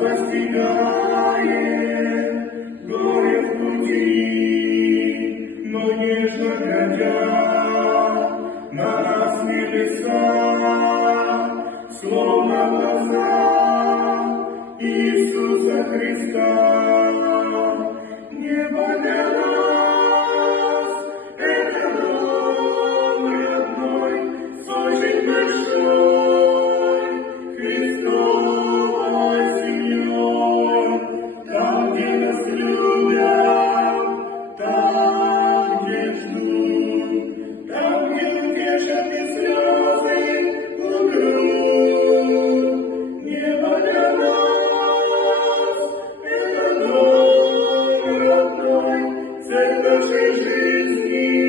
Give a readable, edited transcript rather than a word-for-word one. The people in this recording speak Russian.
постигает горе в пути, но нежно глядя на нас небеса, словно глаза Иисуса Христа. Небо для нас — это дом родной, с очень большой Христовой семьей. Там, где нас любят, там, где ждут, там, где утешат и слезы утрут. Небо для нас — это дом родной, цель нашей жизни.